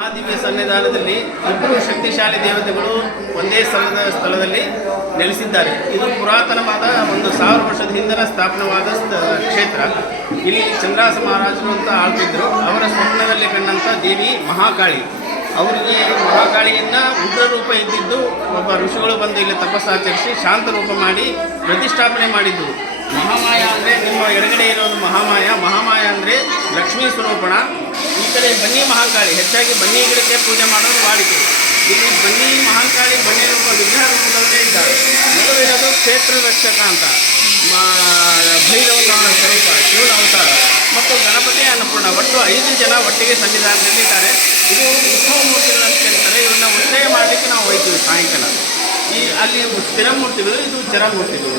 ಮಹಾದಿವ್ಯ ಸನ್ನಿಧಾನದಲ್ಲಿ ಇಬ್ಬರು ಶಕ್ತಿಶಾಲಿ ದೇವತೆಗಳು ಒಂದೇ ಸ್ಥಳದ ಸ್ಥಳದಲ್ಲಿ ನೆಲೆಸಿದ್ದಾರೆ. ಇದು ಪುರಾತನವಾದ ಒಂದು ಸಾವಿರ ವರ್ಷದ ಹಿಂದಿನ ಸ್ಥಾಪನವಾದ ಸ್ಥ- ಕ್ಷೇತ್ರ. ಇಲ್ಲಿ ಚಂದ್ರಾಸ ಮಹಾರಾಜರು ಅಂತ ಆಳ್ತಿದ್ರು. ಅವರ ಸ್ವಪ್ನದಲ್ಲಿ ಕಂಡಂಥ ದೇವಿ ಮಹಾಕಾಳಿ. ಅವರಿಗೆ ಮಹಾಕಾಳಿಯಿಂದ ಉಗ್ರ ರೂಪ ಇದ್ದಿದ್ದು ಒಬ್ಬ ಋಷಿಗಳು ಬಂದು ಇಲ್ಲಿ ತಪಸ್ಸಾಚರಿಸಿ ಶಾಂತ ರೂಪ ಮಾಡಿ ಪ್ರತಿಷ್ಠಾಪನೆ ಮಾಡಿದ್ದು. ಮಹಾಮಾಯ ಅಂದರೆ ನಿಮ್ಮ ಎಡಗಡೆ ಇರೋದು ಮಹಾಮಾಯ. ಮಹಾಮಾಯ ಅಂದರೆ ಲಕ್ಷ್ಮೀ ಸ್ವರೂಪಣ. ಈ ಕಡೆ ಬನ್ನಿ ಮಹಾಕಾಳಿ, ಹೆಚ್ಚಾಗಿ ಬನ್ನಿ ಗಿಡಕ್ಕೆ ಪೂಜೆ ಮಾಡೋದು ವಾಡಿಕೆ. ಇಲ್ಲಿ ಬನ್ನಿ ಮಹಾಕಾಳಿ, ಬನ್ನಿ ರೂಪ ವಿಗ್ರಹ ರೂಪದಲ್ಲೇ ಇದ್ದಾರೆ. ಮೊದಲು ಇರೋದು ಕ್ಷೇತ್ರ ರಕ್ಷಕ ಅಂತ ಭೈರವನ ಸ್ವರೂಪ ಶಿವನ ಅವತಾರ ಮತ್ತು ಗಣಪತಿ ಅನ್ನಪೂರ್ಣ. ಒಟ್ಟು ಐದು ಜನ ಒಟ್ಟಿಗೆ ಸನ್ನಿಧಾನದಲ್ಲಿದ್ದಾರೆ ಇದು ಉತ್ಸವ ಮೂರ್ತಿಗಳು ಅಂತ ಹೇಳ್ತಾರೆ ಇವನ್ನ ಉತ್ಸವ ಮಾಡಲಿಕ್ಕೆ ನಾವು ಹೋಗ್ತೀವಿ ಸಾಯಂಕಾಲ. ಈ ಅಲ್ಲಿ ಸ್ಥಿರ ಮೂರ್ತಿಗಳು ಇದು ಚರ ಮೂರ್ತಿಗಳು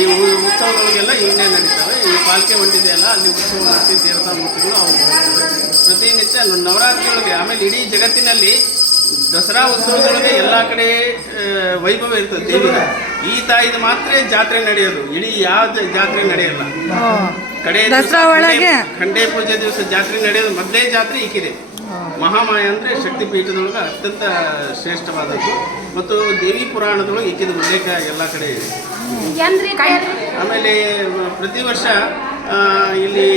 ಈ ಉತ್ಸವಗಳಿಗೆಲ್ಲ ಇವನ್ನೇ ನಡೀತವೆ ಈ ಪಾಲ್ಕೆ ಇಡೀ ಜಗತ್ತಿನಲ್ಲಿ ದಸರಾ ಉತ್ಸವದೊಳಗೆ ಎಲ್ಲ ಕಡೆ ವೈಭವ ಇರ್ತದೆ. ದೇವಿದ ಈ ತಾಯಿದು ಮಾತ್ರ ಜಾತ್ರೆ ನಡೆಯೋದು. ಇಡೀ ಯಾವ ಜಾತ್ರೆ ನಡೆಯಲ್ಲ. ಕಡೆ ದಸರಾ ಖಂಡೆ- ಒಳಗೆ? ಖಂಡೆ ಪೂಜೆ ದಿವಸ ಜಾತ್ರೆ ನಡೆಯೋದು. ಮೊದಲೇ ಜಾತ್ರೆ ಈಕಿದೆ ಮಹಾಮಾಯ ಅಂದ್ರೆ ಶಕ್ತಿ ಪೀಠದೊಳಗೆ ಅತ್ಯಂತ ಶ್ರೇಷ್ಠವಾದದ್ದು. ಮತ್ತು ದೇವಿ ಪುರಾಣದೊಳಗೆ ಈಕಿದ ಉಲ್ಲೇಖ ಎಲ್ಲ ಕಡೆ ಇದೆ. ಆಮೇಲೆ ಪ್ರತಿ ವರ್ಷ ಇಲ್ಲಿ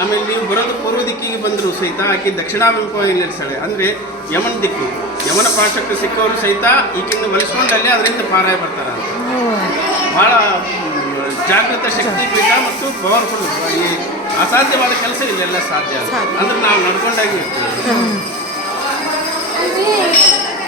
ಆಮೇಲೆ ನೀವು ಬರೋದು ಪೂರ್ವ ದಿಕ್ಕಿಗೆ ಬಂದರು ಸಹಿತ ಆಕೆ ದಕ್ಷಿಣಾಭಿಮುಖವಾಗಿ ನಿಲ್ಲಿಸ್ತಾಳೆ. ಅಂದರೆ ಯಮನ ದಿಕ್ಕು. ಯಮನ ಪಾಠಕ್ಕೆ ಸಿಕ್ಕವರು ಸಹಿತ ಈಗಿಂದ ಅಲ್ಲಿ ಅದರಿಂದ ಪಾರಾಯ ಬರ್ತಾರೆ ಅಂತ ಭಾಳ ಜಾಗೃತ ಶಕ್ತಿ ಪೀಠ ಮತ್ತು ಪವರ್ಫುಲ್ ಈ ಅಸಾಧ್ಯವಾದ ಕೆಲಸ ಇಲ್ಲೆಲ್ಲ ಸಾಧ್ಯ. ಅಂದ್ರೆ ನಾವು ನಡ್ಕೊಂಡಾಗಿ ಇರ್ತೀವಿ